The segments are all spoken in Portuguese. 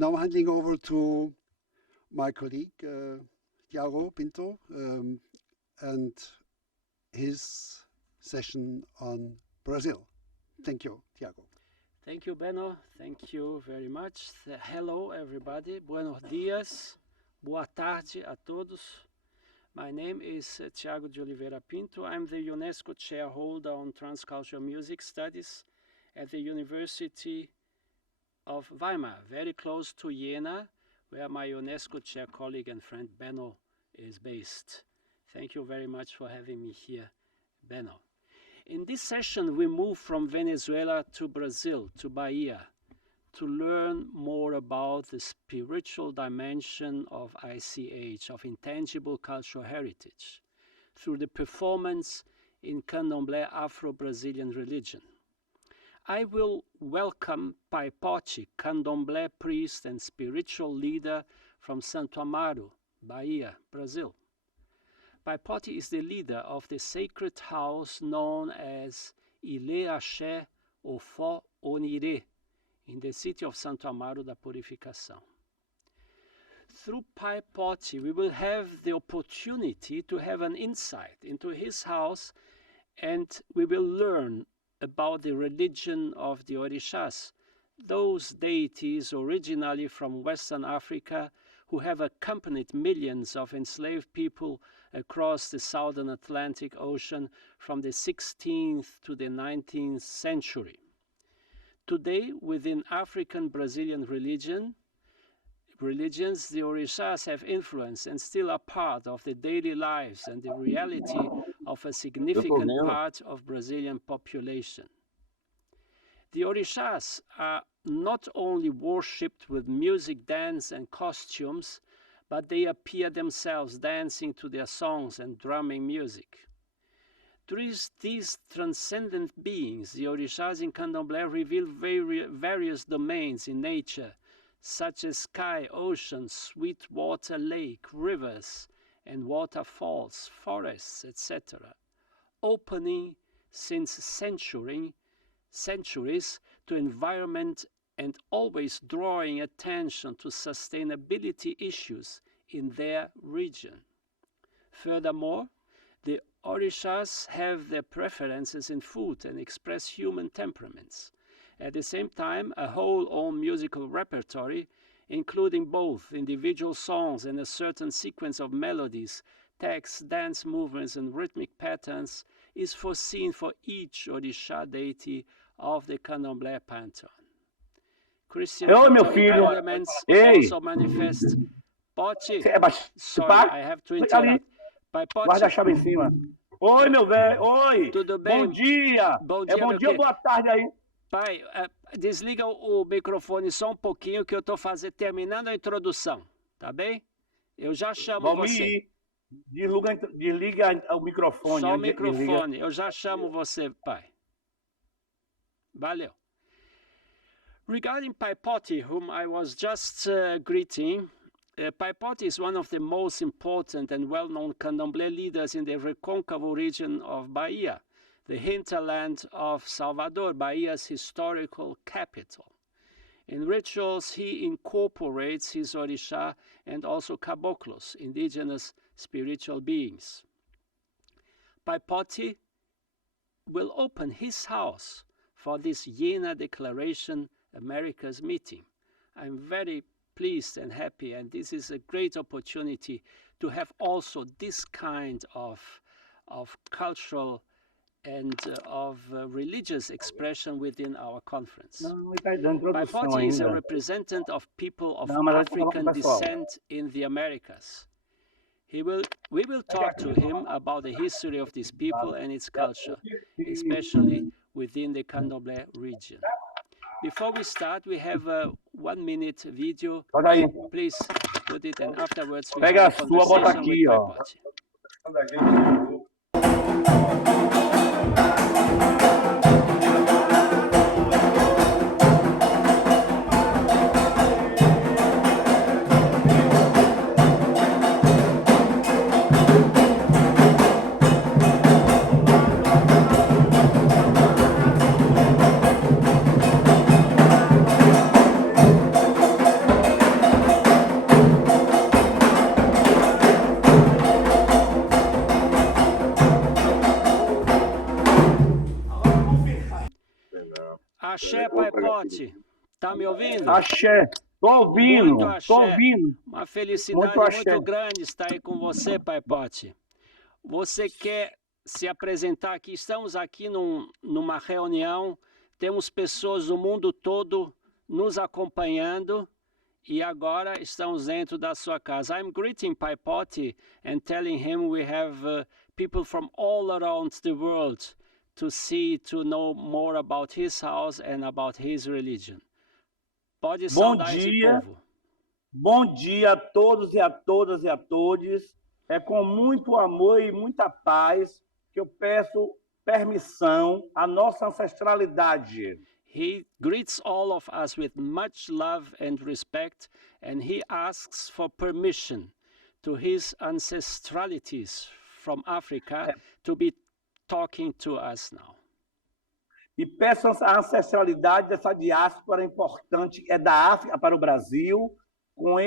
Now handing over to my colleague, Tiago Pinto, and his session on Brazil. Thank you, Tiago. Thank you, Benno. Thank you very much. Hello, everybody. Buenos dias. Boa tarde a todos. My name is Tiago de Oliveira Pinto. I'm the UNESCO chairholder on transcultural music studies at the University of Weimar, very close to Jena, where my UNESCO chair colleague and friend Benno is based. Thank you very much for having me here, Benno. In this session, we move from Venezuela to Brazil, to Bahia, to learn more about the spiritual dimension of ICH, of intangible cultural heritage, through the performance in Candomblé Afro-Brazilian religion. I will welcome Pai Pote, Candomblé priest and spiritual leader from Santo Amaro, Bahia, Brazil. Pai Pote is the leader of the sacred house known as Ile Axé Ofó Onire, in the city of Santo Amaro da Purificação. Through Pai Pote, we will have the opportunity to have an insight into his house, and we will learn about the religion of the Orishas, those deities originally from Western Africa who have accompanied millions of enslaved people across the southern Atlantic Ocean from the 16th to the 19th century. Today, within African Brazilian religions, the Orishas have influenced and still are part of the daily lives and the reality of a significant part of Brazilian population. The Orishas are not only worshipped with music, dance, and costumes, but they appear themselves dancing to their songs and drumming music. Through these transcendent beings, the Orishas in Candomblé reveal various domains in nature, such as sky, ocean, sweet water, lake, rivers, and waterfalls, forests, etc., opening since centuries to environment and always drawing attention to sustainability issues in their region. Furthermore, the Orishas have their preferences in food and express human temperaments. At the same time, a whole own musical repertoire, including both individual songs and a certain sequence of melodies, texts, dance movements, and rhythmic patterns, is foreseen for each Orisha deity of the Candomblé pantheon. Christian elements also manifest. Pote, sorry, I have to interrupt. Pai Pote, guarda a chave em cima. Oi, meu velho. Oi. Tudo bem? Bom dia. Bom dia, Bom dia, boa tarde aí. Pai, desliga o microfone só um pouquinho que eu estou terminando a introdução, tá bem? Eu já chamo você. Desliga o microfone. Só o microfone. Eu já chamo você, pai. Valeu. Regarding Pai Pote, whom I was just greeting, Pai Pote is one of the most important and well-known Candomblé leaders in the Recôncavo region of Bahia, the hinterland of Salvador, Bahia's historical capital. In rituals, he incorporates his Orisha and also caboclos, indigenous spiritual beings. Pai Pote will open his house for this Jena Declaration Americas meeting. I'm very pleased and happy, and this is a great opportunity to have also this kind of cultural and of religious expression within our conference. Pai Pote is a representative of people of African descent in the Americas. We will talk to him about the history of these people and its culture, especially within the Candomblé region. Before we start, we have a 1-minute video. Please put it, and afterwards we have a conversation with Pai Pote. Pote. Tá me ouvindo? Axé. Tô ouvindo, Muito axé. tô ouvindo. Uma felicidade muito grande estar aí com você, Pai Pote. Você quer se apresentar aqui? Estamos aqui numa reunião, temos pessoas do mundo todo nos acompanhando e agora estamos dentro da sua casa. I'm greeting Pai Pote and telling him we have people from all around the world to know more about his house and about his religion. Pode saudar esse povo. Bom dia a todos e a todas e a todos. É com muito amor e muita paz que eu peço permissão à nossa ancestralidade. He greets all of us with much love and respect, and he asks for permission to his ancestralities from Africa to be talking to us now. E peço a ancestralidade dessa diáspora importante, é da África para o Brasil, com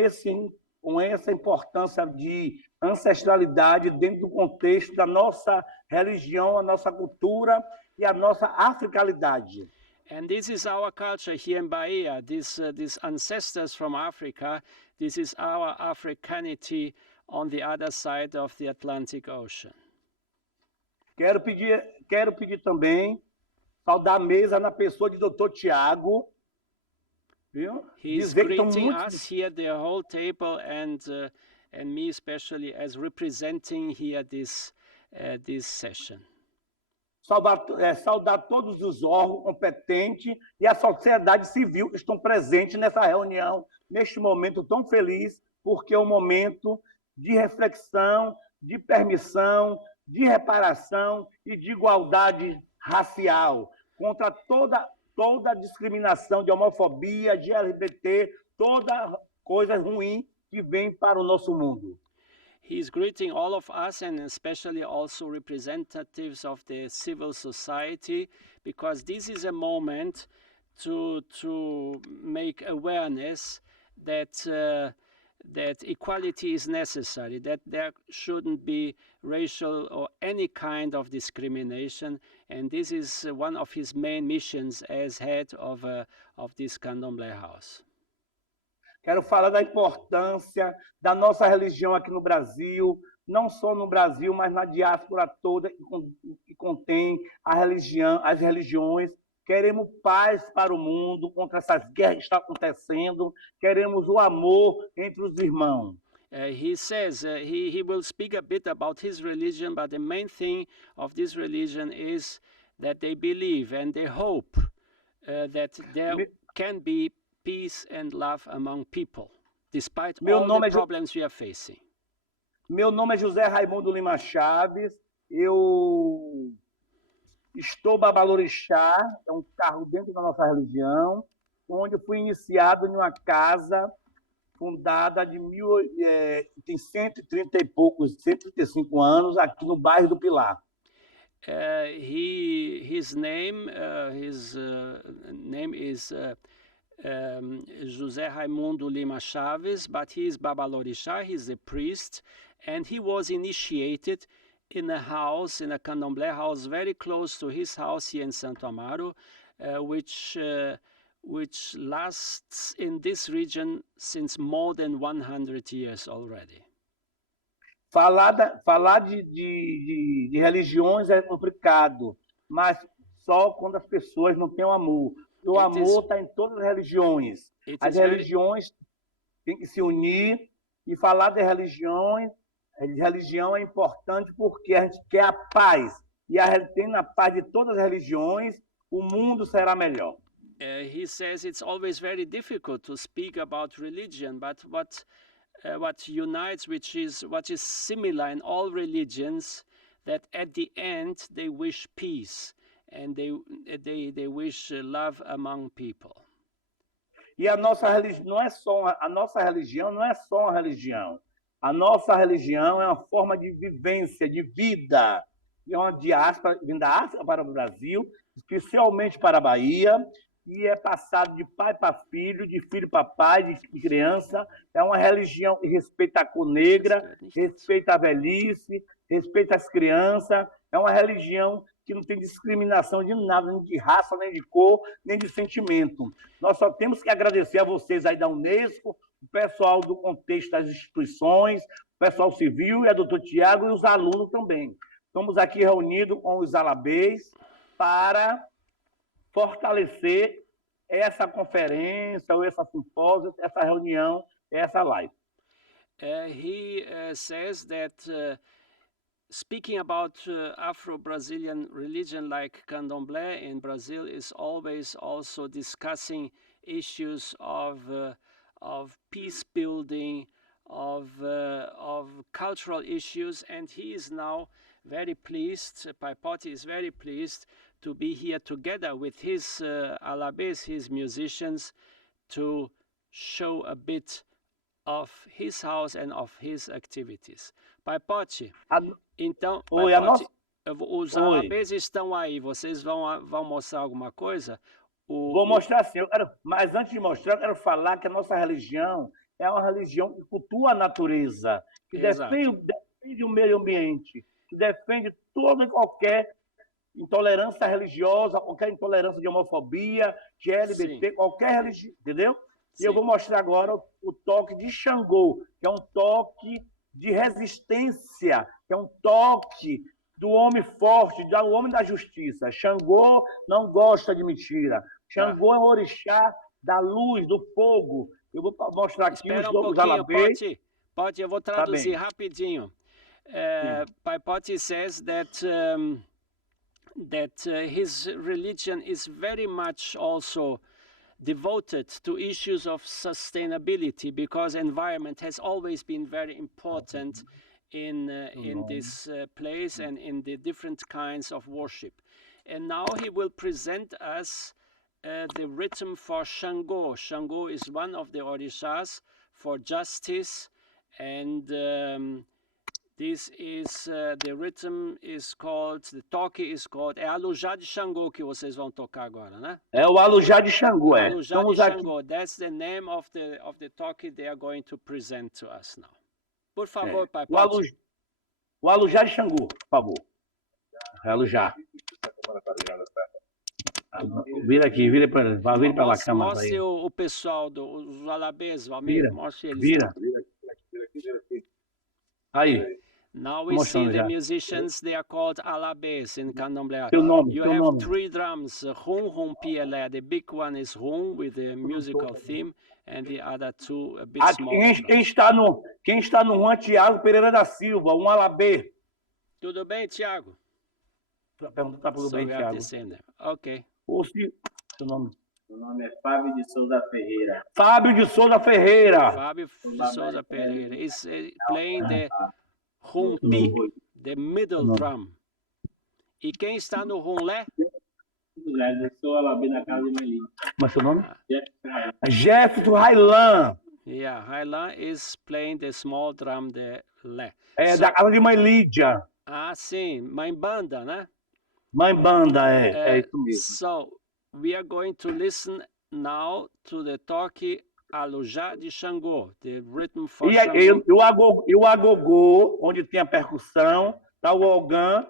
essa importância de ancestralidade dentro do contexto da nossa religião, a nossa cultura e a nossa africanidade. And this is our culture here in Bahia, these ancestors from Africa, this is our Africanity on the other side of the Atlantic Ocean. Quero pedir também, saudar a mesa na pessoa de Dr. Tiago. He's greeting us here, the whole table, and me especially as representing here this session. Saudar todos os órgãos competentes e a sociedade civil que estão presentes nessa reunião, neste momento tão feliz, porque é um momento de reflexão, de permissão, de reparação e de igualdade racial, contra toda discriminação de homofobia, de LGBT, toda coisa ruim que vem para o nosso mundo. He's greeting all of us and especially also representatives of the civil society, because this is a moment to make awareness that equality is necessary, that there shouldn't be racial or any kind of discrimination, and this is one of his main missions as head of this Candomblé house. Quero falar da importância da nossa religião aqui no Brasil, não só no Brasil, mas na diáspora toda, que contém as religiões. Queremos paz para o mundo contra essas guerras que estão acontecendo. Queremos o amor entre os irmãos. He says he will speak a bit about his religion, but the main thing of this religion is that they believe and they hope that there can be peace and love among people, despite all the problems we are facing. Meu nome é José Raimundo Lima Chaves. Eu estou babalorixá, é um cargo dentro da nossa religião, onde eu fui iniciado em uma casa fundada tem 130 e poucos, 135 anos, aqui no bairro do Pilar. His name is José Raimundo Lima Chaves, but he is Babalorixá, he's a priest, and he was initiated in a house, in a Candomblé house, very close to his house here in Santo Amaro, which lasts in this region since more than 100 years already. Falar de religiões é complicado, mas só quando as pessoas não têm o amor. O amor está em todas as religiões. As religiões têm que se unir e falar de religiões. Religião é importante porque a gente quer a paz. E tendo a paz de todas as religiões, o mundo será melhor. He says it's always very difficult to speak about religion, but what unites, what is similar in all religions, that at the end they wish peace. And they wish love among people. E a nossa religião não é só uma religião. A nossa religião é uma forma de vivência, de vida. É uma diáspora vindo da África para o Brasil, especialmente para a Bahia, e é passado de pai para filho, de filho para pai, de criança. É uma religião que respeita a cor negra, respeita a velhice, respeita as crianças. É uma religião que não tem discriminação de nada, nem de raça, nem de cor, nem de sentimento. Nós só temos que agradecer a vocês aí da UNESCO, o pessoal do contexto das instituições, o pessoal civil e a doutor Tiago e os alunos também. Estamos aqui reunidos com os alabês para fortalecer essa conferência, ou essa simpósio, essa reunião, essa live. He says that speaking about Afro-Brazilian religion like Candomblé in Brazil is always also discussing issues of peace building, of cultural issues, and he is now very pleased, Pai Pote is very pleased to be here together with his alabês, his musicians, to show a bit of his house and of his activities. Pai Pote, então, Pai Pote, os alabês estão aí, vocês vão mostrar alguma coisa? Vou mostrar sim, mas antes de mostrar, eu quero falar que a nossa religião é uma religião que cultua a natureza, que defende o meio ambiente, que defende toda e qualquer intolerância religiosa, qualquer intolerância de homofobia, de LGBT, sim, qualquer religião, entendeu? Sim. E eu vou mostrar agora o toque de Xangô, que é um toque de resistência, que é um toque do homem forte, do homem da justiça. Xangô não gosta de mentira. Xangô é um orixá da luz, do fogo. Eu vou mostrar aqui os alabês. Pode, eu vou traduzir rapidinho. Pai Pote says that his religion is very much also devoted to issues of sustainability, because environment has always been very important in this place and in the different kinds of worship. And now he will present us the rhythm for Xangô. Xangô is one of the orishas for justice, and this is the rhythm is called, the toque is called, é Alujá de Xangô que vocês vão tocar agora, né? É o Alujá de Xangô, é. Alujá de Xangô, that's the name of the toque they are going to present to us now. Por favor, Pai Pote. O Alujá de Xangô, por favor. Alujá. Vira aqui, vira para lá, câmera. Mostre o pessoal, os alabês, Valmir, mostre eles. Vira aqui. Aí. Now we see the musicians, they are called alabês in Candomblé. You have 3 drums, Rum, Rum, Pielé. The big one is Rum with the musical theme, and the other 2 a bit smaller. Quem está no Rum é Tiago Pereira da Silva, um alabê. Tudo bem, Tiago? Tá tudo bem, Tiago. Ok. Seu nome? Meu nome é Fábio de Souza Ferreira. Fábio de Souza Ferreira. Fábio de Souza Ferreira is playing the rumpi, the middle drum. E quem está no rumlé? Eu sou alabê da casa de Meli. Mas seu nome? Jefferson Railan. Yeah, Railan is playing the small drum, the lé. Da casa de Mãe Lídia. Ah, sim, Mãe Banda, né? Mãe Banda, é isso mesmo. So, we are going to listen now to the toque Alujá de Xangô, the rhythm for Xangô. E o agogô, onde tem a percussão, tá o ogã.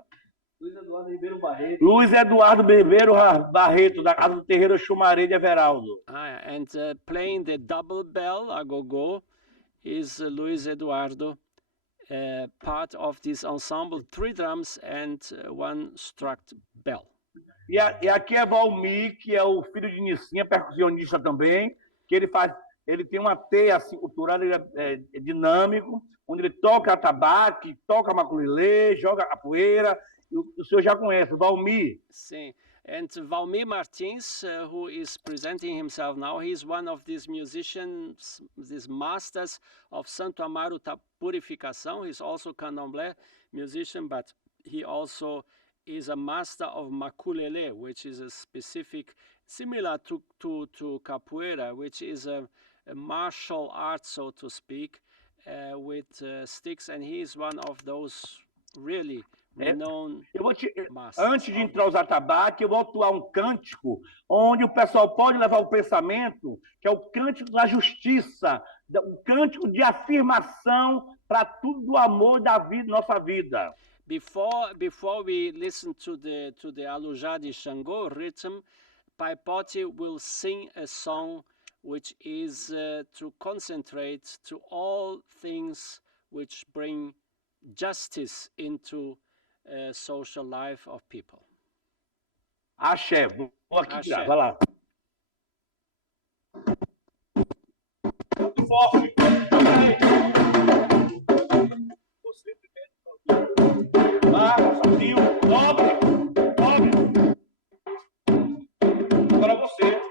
Luiz Eduardo Ribeiro Barreto, da casa do terreiro Xumaré de Everaldo. And playing the double bell, agogô, is Luiz Eduardo, part of this ensemble, 3 drums and 1 struck bell. E aqui é Valmir, que é o filho de Nicinha, percussionista também, que ele tem uma teia assim, cultural, ele é dinâmico, onde ele toca atabaque, toca maculelê, joga capoeira. O senhor já conhece, Valmir. Sim. And Valmir Martins, who is presenting himself now, he's one of these musicians, these masters of Santo Amaro Purificação. He's also Candomblé musician, but he also is a master of maculelê, which is a specific, similar to capoeira, which is a martial art, so to speak, with sticks, and he is one of those really renowned masters. Antes de entrar os atabaques, eu vou atuar um cântico onde o pessoal pode levar o pensamento, que é o cântico da justiça, o cântico de afirmação para tudo do amor da vida, nossa vida. Before we listen to the Alujá de Xangô rhythm, Pai Pote will sing a song which is to concentrate to all things which bring justice into social life of people. Axé, vou aqui Axé. tirar, vai lá. Forte. Você primeiro. Vá, sozinho. Dobre. Agora você.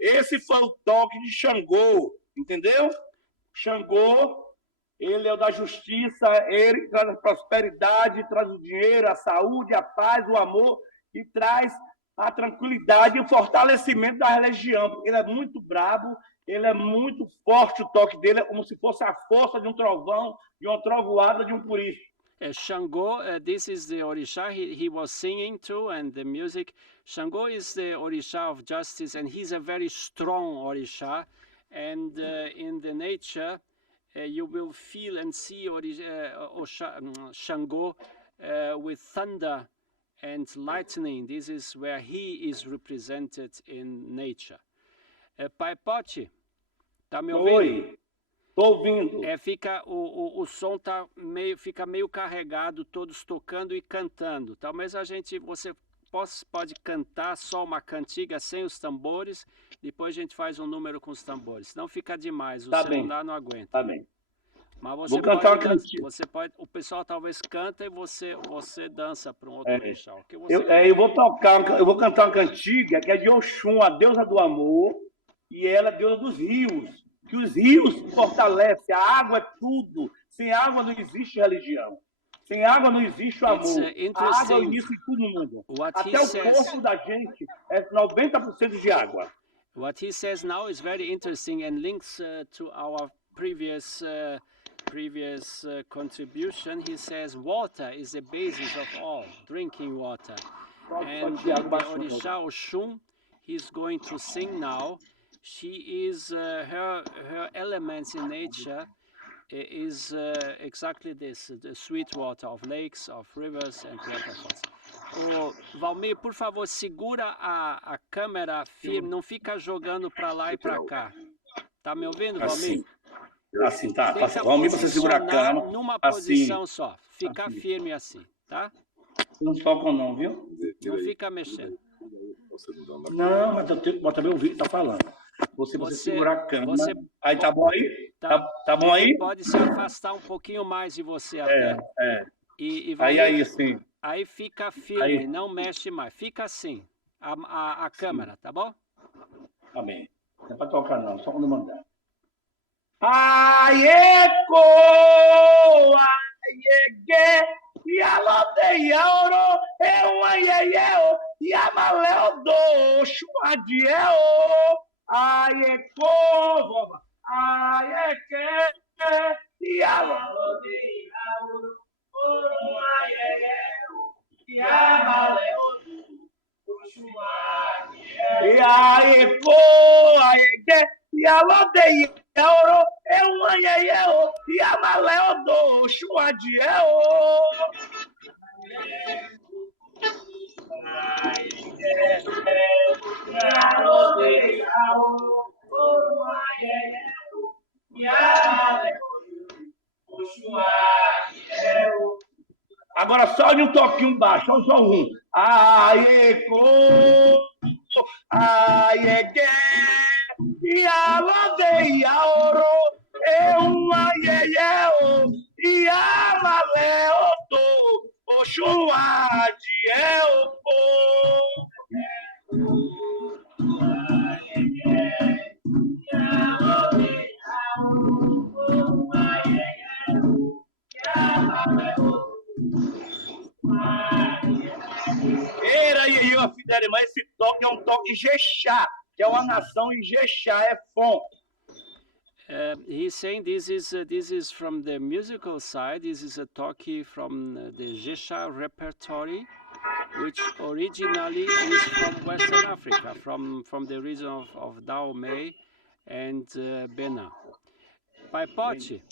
Esse foi o toque de Xangô, entendeu? Xangô, ele é o da justiça, ele traz a prosperidade, traz o dinheiro, a saúde, a paz, o amor e traz a tranquilidade e o fortalecimento da religião, porque ele é muito brabo, ele é muito forte, o toque dele é como se fosse a força de um trovão, de uma trovoada, de um puriço. Xangô, this is the Orisha he was singing to, and the music. Xangô is the Orisha of justice, and he's a very strong Orisha. And in the nature, you will feel and see Xangô with thunder and lightning. This is where he is represented in nature. Pai Pote, tá me ouvindo? Oi. Estou ouvindo. Fica, o som fica meio carregado, todos tocando e cantando. Talvez você pode cantar só uma cantiga sem os tambores, depois a gente faz um número com os tambores. Senão fica demais, o celular não aguenta. Tá bem. Mas você vou cantar uma cantiga. O pessoal talvez canta e você dança para um outro orixá. Eu vou cantar uma cantiga que é de Oxum, a deusa do amor, e ela é a deusa dos rios. Que os rios fortalecem, a água é tudo. Sem água não existe religião. Sem água não existe o amor. A água é o início de tudo no mundo. Até o corpo da gente é 90% de água. What he says now is very interesting and links to our previous contribution. He says water is the basis of all, drinking water. And the Orisha Oshun, he's going to sing now. She is her elements in nature is exactly this, the sweet water of lakes, of rivers and waterfalls. Valmir, por favor, segura a câmera firme, não fica jogando para lá e para cá. Tá me ouvindo, Valmir? Assim, tá. Valmir, você segura a câmera. Numa posição só, ficar firme assim, tá? Não toca não, viu? Não fica mexendo. Não, mas eu também ouvi, tá falando. Você segurar a câmera. Aí tá bom aí? Tá bom aí? Pode se afastar um pouquinho mais de você até. E vai, aí sim. Aí fica firme, não mexe mais. Fica assim, a câmera, tá bom? Tá bem. Não é pra tocar não, só quando mandar. Aieco! Aiegue! Yalodeyaoro! Eu aieieo! Yamaleo do Chuadieo! Aieco! Aieque! Yalodeyaoro! Eu aieieo! Yamaleo do Chuadieo! Aieco! Aiegue! Yalodeyaoro! Eu aieieo! Yamaleo do Chuadieo! Agora só de um toquinho baixo, só um. Aie, aie, que, e a ladeia oro, aiê, e a malé, o chuade, o pô. Mas esse toque é um toque Ijexá, que é uma nação Ijexá, é fon. He's saying this is from the musical side. This is a talkie from the Jesha repertory, which originally is from Western Africa, from the region of Dahomey and Benin. Pai Pote.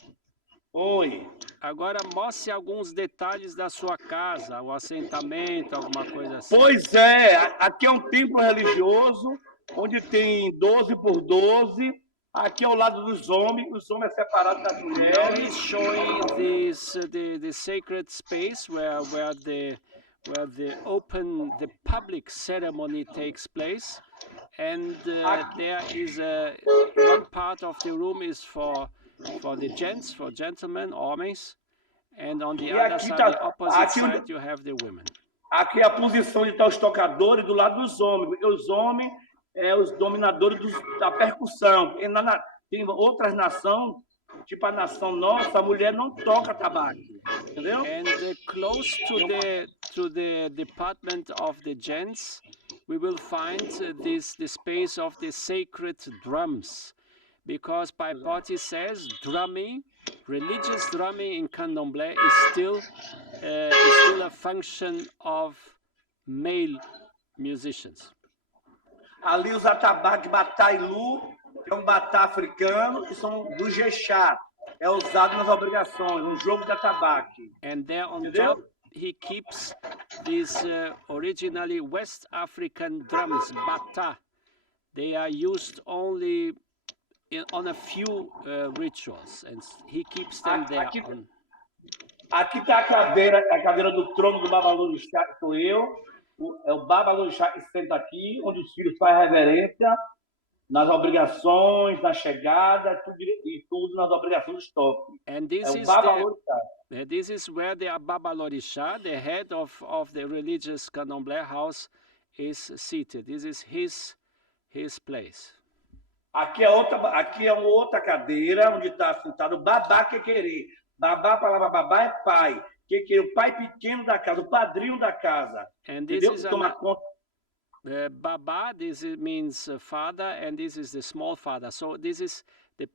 Oi. Agora mostre alguns detalhes da sua casa, o assentamento, alguma coisa assim. Pois é, aqui é um templo religioso, onde tem 12 por 12. Aqui ao lado dos homens, os homens separados das mulheres. Now he's showing this the sacred space where the public ceremony takes place, and there is one part of the room is for the gents, for gentlemen, homens, and on the other side, the opposite side, you have the women. Aqui é a posição de estar os tocadores do lado dos homens, porque os homens os dominadores da percussão. Tem outras nações, tipo a nação nossa, a mulher não toca tabaco, entendeu? And close to the department of the gents, we will find the space of the sacred drums, because Pai Pote says drumming, religious drumming in Candomblé is still a function of male musicians. Ali os atabaques Batailu, que é um batá africano, que são do Jexá. É usado nas obrigações, um jogo de atabaque. And there on top, he keeps these originally West African drums, bata. They are used only on a few rituals, and he keeps them there. Aqui está a cadeira do trono do Babalorixá, que sou eu. É o Babalorixá que senta aqui, onde os filhos fazem reverência nas obrigações, na chegada, tudo nas obrigações dos toques. And this é o Babalorixá. This is where the Babalorixá, the head of the religious Candomblé house, is seated. This is his place. Aqui é uma outra cadeira onde está sentado o Babá Quequerê. Babá, a palavra babá é pai. Que o pai pequeno da casa, o padrinho da casa. And this is Baba, this means father, and this is the small father. So this is the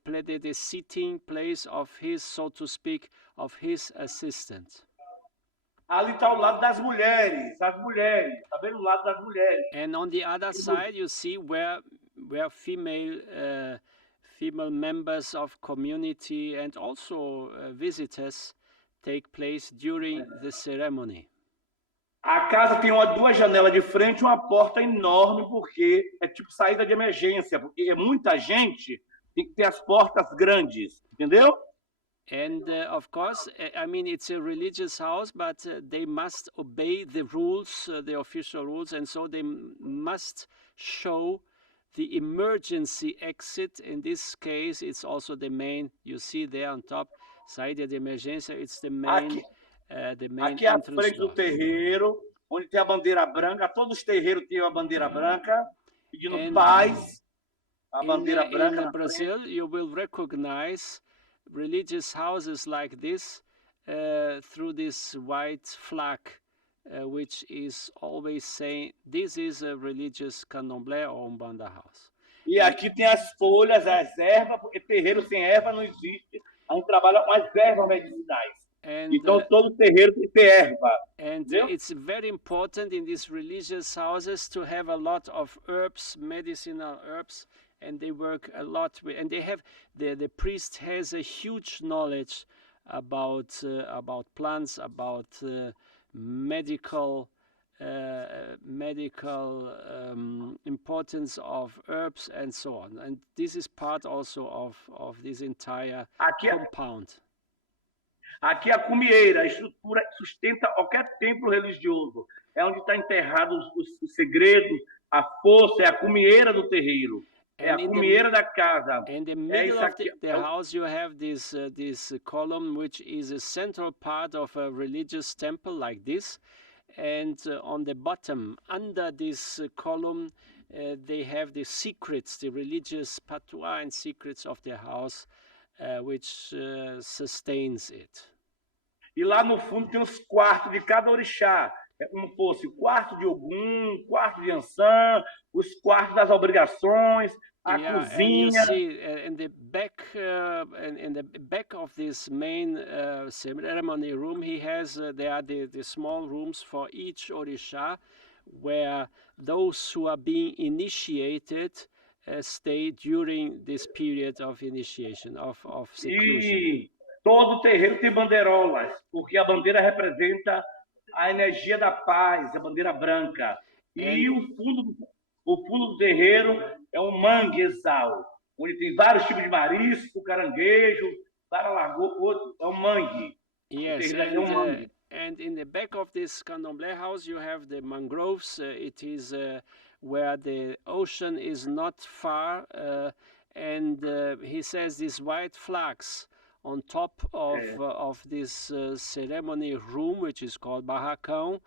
sitting place of his, so to speak, of his assistant. Ali está ao lado das mulheres, as mulheres. Está vendo o lado das mulheres. And on the other side, you see where female members of community and also visitors take place during the ceremony. A casa tem duas janelas de frente e uma porta enorme, porque é tipo saída de emergência, porque é muita gente, tem que ter as portas grandes, entendeu? And of course, I mean, it's a religious house, but they must obey the rules, the official rules, and so they must show the emergency exit. In this case, it's also the main, you see there on top, saída de emergência, it's the main aqui é a frente do terreiro, onde tem a bandeira branca. Todos os terreiros têm a bandeira branca, pedindo paz. A bandeira branca. In Brazil, you will recognize religious houses like this through this white flag, which is always saying this is a religious candomblé or umbanda house. E aqui tem as folhas, as ervas, porque terreiro sem erva não existe. A gente trabalha com as ervas medicinais. Então, todo terreiro tem que ter erva. And it's very important in these religious houses to have a lot of herbs, medicinal herbs, and they work a lot with, and they have, the priest has a huge knowledge about plants, about medical importance of herbs and so on. And this is part also of this entire compound. Aqui é a cumieira, a estrutura que sustenta qualquer templo religioso. É onde está enterrado os segredos, a força, é a cumieira do terreiro. É a cumieira da casa. In the middle of the house, you have this column, which is a central part of a religious temple like this. And on the bottom, under this column, they have the secrets, the religious patois and secrets of the house, which sustains it. E lá no fundo tem os quartos de cada orixá. É como fosse o quarto de Ogum, quarto de Ansã, os quartos das obrigações, a cozinha. And you see in the back of this main ceremony room, he has there are the small rooms for each orixá, where those who are being initiated stay during this period of initiation, of seclusion. E todo terreiro tem bandeirolas, porque a bandeira representa a energia da paz, a bandeira branca. E o fundo do terreiro é um manguezal, onde tem vários tipos de marisco, caranguejo, lagoa, é um mangue. Yes, and in the back of this candomblé house, you have the mangroves. It is where the ocean is not far, and he says these white flags on top of this ceremony room, which is called barracão,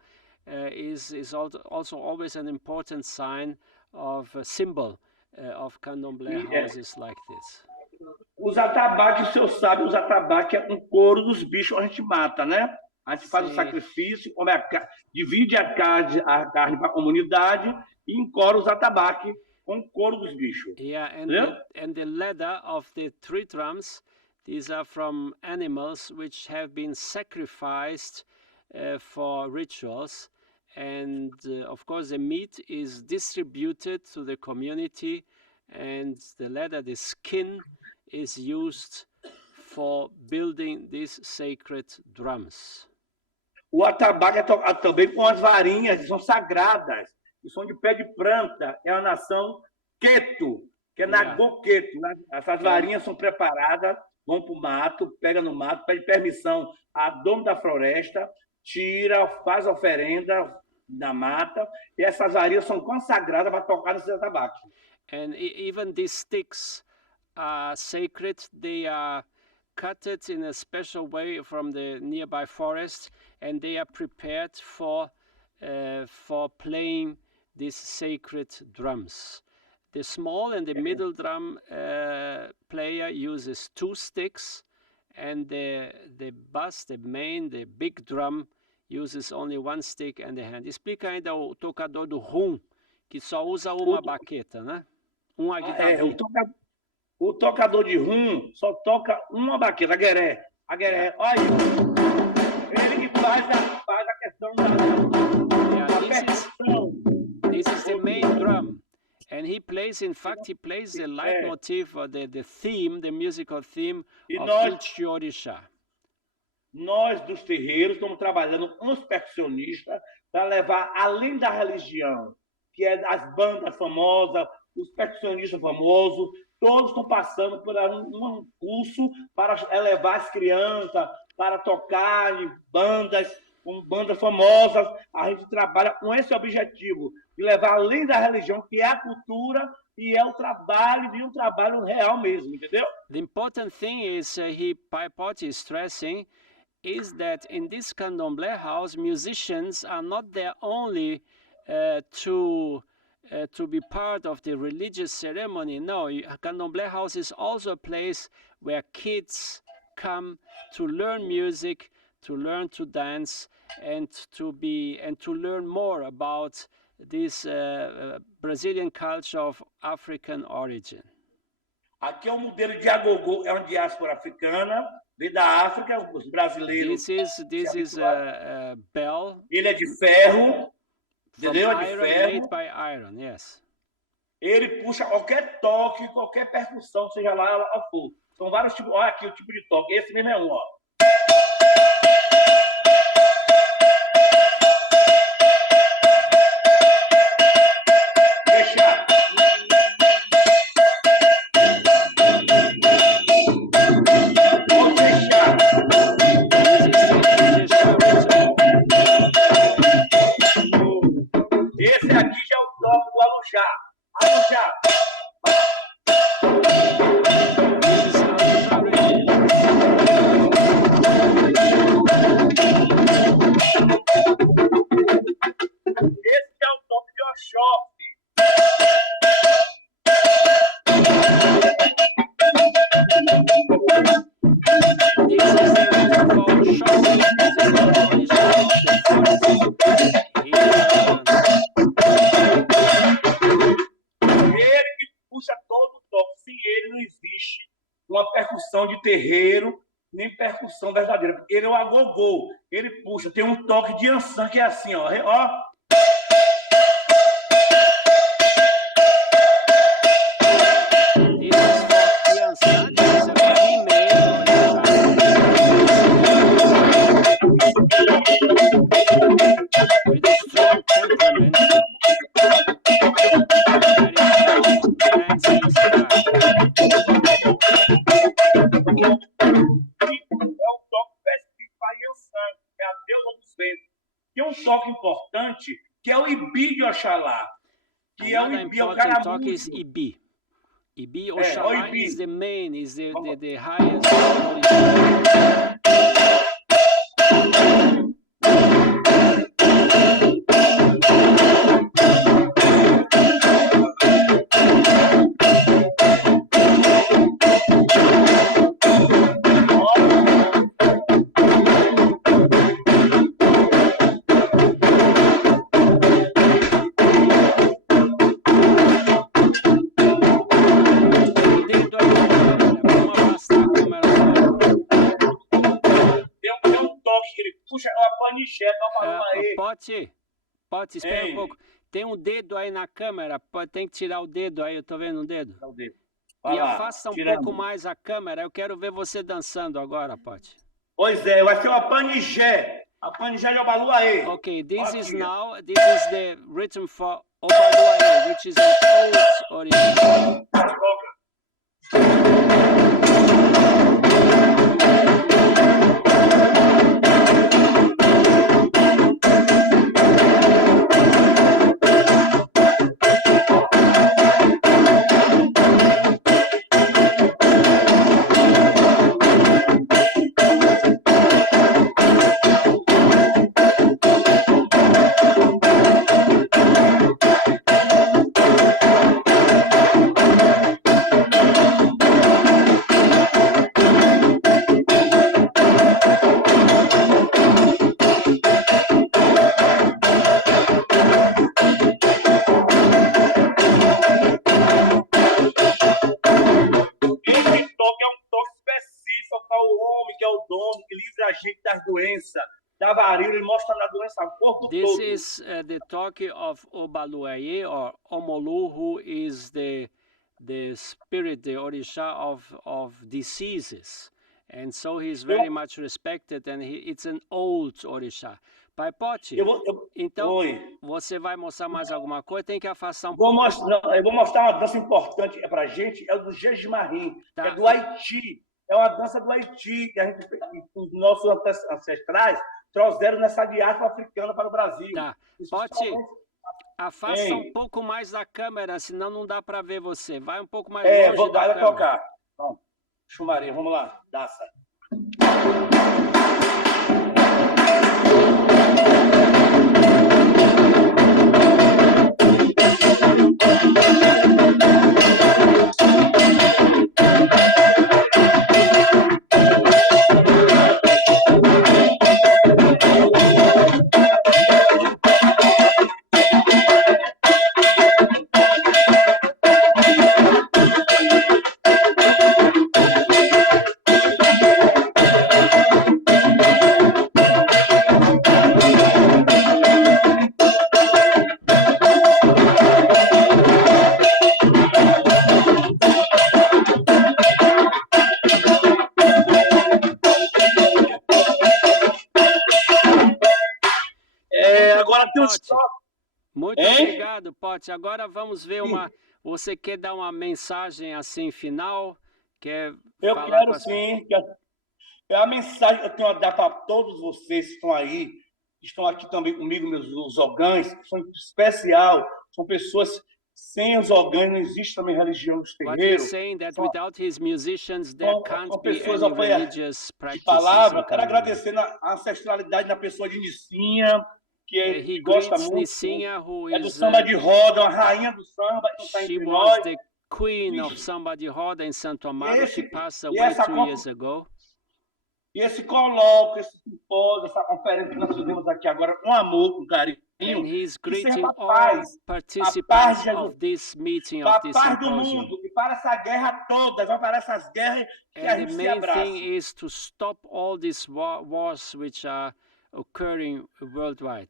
is also always an important sign of a symbol of candomblé houses like this. Os atabaques, o senhor sabe, os atabaques é um couro dos bichos que a gente mata, né? A gente faz o sacrifício, divide a carne para a comunidade e encora os atabaques com o couro dos bichos. Yeah, and the leather of the three drums, these are from animals which have been sacrificed for rituals. And of course, the meat is distributed to the community, and the leather, the skin, is used for building these sacred drums. O atabaque é tocado também com as varinhas, que são sagradas, que são de pé de planta. É a nação Queto, que é Nagoqueto. Né? Essas varinhas são preparadas, vão para o mato, pega no mato, pede permissão a dono da floresta, tira, faz a oferenda da mata, e essas varinhas são consagradas para tocar nesse atabaque. And even these sticks are sacred. They are cut in a special way from the nearby forest, and they are prepared for playing these sacred drums. The small and the middle drum player uses 2 sticks, and the bass, the big drum, uses only 1 stick and a hand. Explica ainda o tocador do rum, que só usa uma baqueta, né? Uma guitarra. O tocador de rum só toca uma baqueta, a gueré. Olha, ele que faz a questão da percussão. This is the main drum. And he plays, in fact, the leitmotif, or the theme, the musical theme of each orixá. Nós, dos terreiros, estamos trabalhando com os percussionistas para levar além da religião, que é as bandas famosas, os percussionistas famosos, todos estão passando por um curso para elevar as crianças, para tocar em bandas, com bandas famosas. A gente trabalha com esse objetivo, de levar além da religião, que é a cultura e é o trabalho, e um trabalho real mesmo, entendeu? The important thing is, Pai Pote is stressing, is that in this candomblé house, musicians are not there only to be part of the religious ceremony. No, candomblé house is also a place where kids come to learn music, to learn to dance, and to learn more about this Brazilian culture of African origin. Aqui é um modelo de agogô, é uma diáspora africana, veio da África, os brasileiros. This is a bell. Ele é de ferro, entendeu? É de ferro. Made by iron, yes. Ele puxa qualquer toque, qualquer percussão, seja lá ela for. São vários tipos. Olha aqui o tipo de toque. Esse mesmo é um, ó. percussão de terreiro, nem percussão verdadeira. Ele é o agogô. Ele puxa, tem um toque de ançã que é assim, ó. Ó. With a strong temperament, dancing style. É o toque Pai Santo, que é a deusa dos ventos. Tem um toque importante, que é o Ibi de Oxalá. Que é o Ibi, é o cara toque is Ibi. Ibi o Oxalá Ibi. is the main, is the highest. Pote, espera um pouco. Tem um dedo aí na câmera, tem que tirar o dedo aí, eu tô vendo um dedo. E afasta um pouco mais a câmera, eu quero ver você dançando agora, Pote. Pois é, vai ser uma panijé. A panijé de Obaluaê. Okay, this is the rhythm for Obaluaê, which is an old origin. This is the talk of Obaluaye or Omolu, who is the spirit, the Orisha of diseases. And so he's very much respected, and it's an old Orisha. Pai Pote, então você vai mostrar mais alguma coisa? Tem que afastar um pouco. Eu vou mostrar uma dança importante para a gente, é o do Jejmarim, tá. É do Haiti. É uma dança do Haiti, que os nossos ancestrais trouxeram nessa diáspora africana para o Brasil. Tá. Pote, afasta um pouco mais da câmera, senão não dá para ver você. Vai um pouco mais longe da câmera. Vai tocar. Então, Chumaria, vamos lá. Dança. Muito obrigado, Pote. Agora vamos ver uma... Você quer dar uma mensagem assim final? Eu quero sim. É a mensagem que eu tenho a dar para todos vocês que estão aí, que estão aqui também comigo, meus ogãs, que são especial, são pessoas sem os ogãs, não existe também religião nos terreiros. São pessoas de palavra. Quero agradecer a ancestralidade da pessoa de Nicinha, que gosta muito. Nicinha, é do samba de roda, uma rainha do samba. She was the queen of samba de roda in Santo Amaro. She passed away 2 years ago. E esse colóquio, esse simpósio, essa conferência que nós fizemos aqui agora, com amor, com carinho. And he's que seja greeting para a all paz participants de of this meeting, para of a this paz do symposium. mundo, e para essa guerra toda, vai para essas guerras que a And the gente se main abraça. thing is to stop all these wars which are occurring worldwide.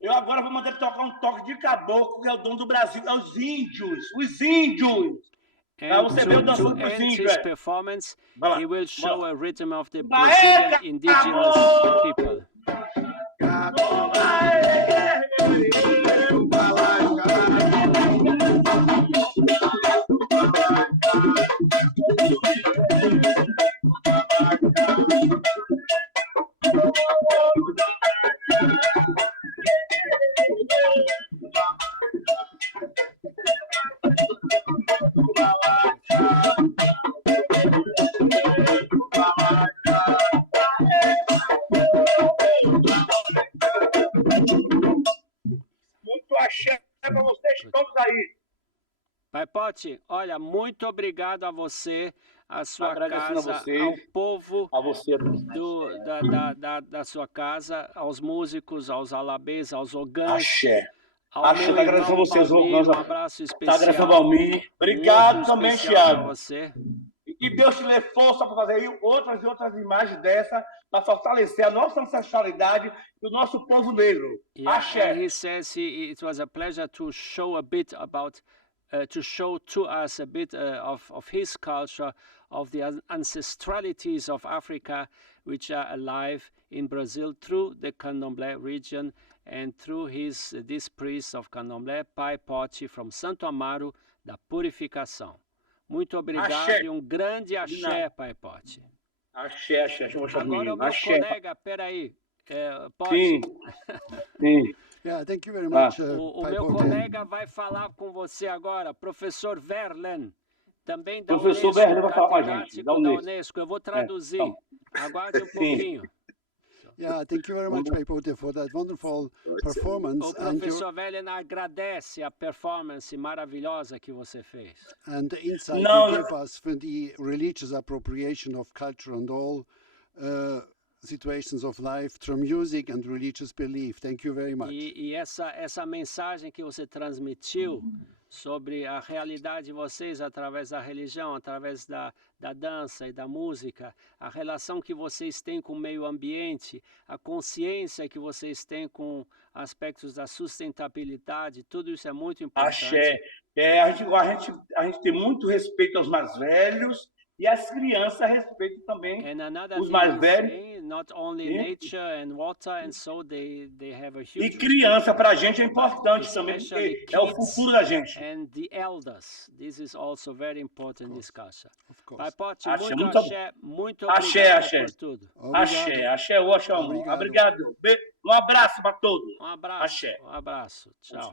Eu agora vou mandar tocar um toque de caboclo, que é o dono do Brasil, é os índios, os índios. And você vê eu to dançando com os end índios. his performance, Vai lá, he will vai show lá. a rhythm of the Vai, Brazilian indigenous caboclo! people. Muito axé para vocês todos aí. Pai Pote, olha, muito obrigado a você, a sua Agradecendo a casa, você, ao povo a você. da sua casa, aos músicos, aos alabês, aos ogãs. Axé. Ao Axé, meu tá agradecendo irmão vocês, Valmir, ogãs. um abraço Tá especial. agradecendo ao Valmir. Obrigado outro também, especial para Tiago. você. E que Deus te dê força para fazer aí outras e outras imagens dessa, para fortalecer a nossa ancestralidade e o nosso povo negro. Yeah, Axé. and he says it was a pleasure to show a bit about, to show to us a bit of his culture, of the ancestralities of Africa, which are alive in Brazil through the Candomblé region and through this priest of Candomblé, Pai Pote, from Santo Amaro, da Purificação. Muito obrigado Axé. E grande axé, Pai Pote. Axé, axé. Deixa eu mostrar Agora o meu axé. colega, peraí, Pote. Sim, sim. Yeah, thank you very much. O Pai meu Pote. colega vai falar com você agora, professor Verlen, também da Professor UNESCO, Verlen vai falar com a gente, catedrático da da UNESCO. UNESCO. Eu vou traduzir. Então. Aguarde Sim. pouquinho. Yeah, thank you very much, Pai Pote, for that wonderful performance. O professor Verlen agradece a performance maravilhosa que você fez. And the insight No, you give us for the religious appropriation of culture and all situations of life through music and religious belief. Thank you very much. E essa mensagem que você transmitiu sobre a realidade de vocês através da religião, através da dança e da música, a relação que vocês têm com o meio ambiente, a consciência que vocês têm com aspectos da sustentabilidade, tudo isso é muito importante. Axé. A gente tem muito respeito aos mais velhos e as crianças respeitam também os mais velhos. Not only nature and water, and so they have a huge. E criança para a gente é importante também, porque é o futuro da gente. And the elders, this is also very important discussion. Of course. Pai Pote, Axé, muito axé, obrigado axé. por tudo. Axé, axé, axé. Obrigado. Um abraço para todos. Um abraço. Axé. Um abraço. Tchau.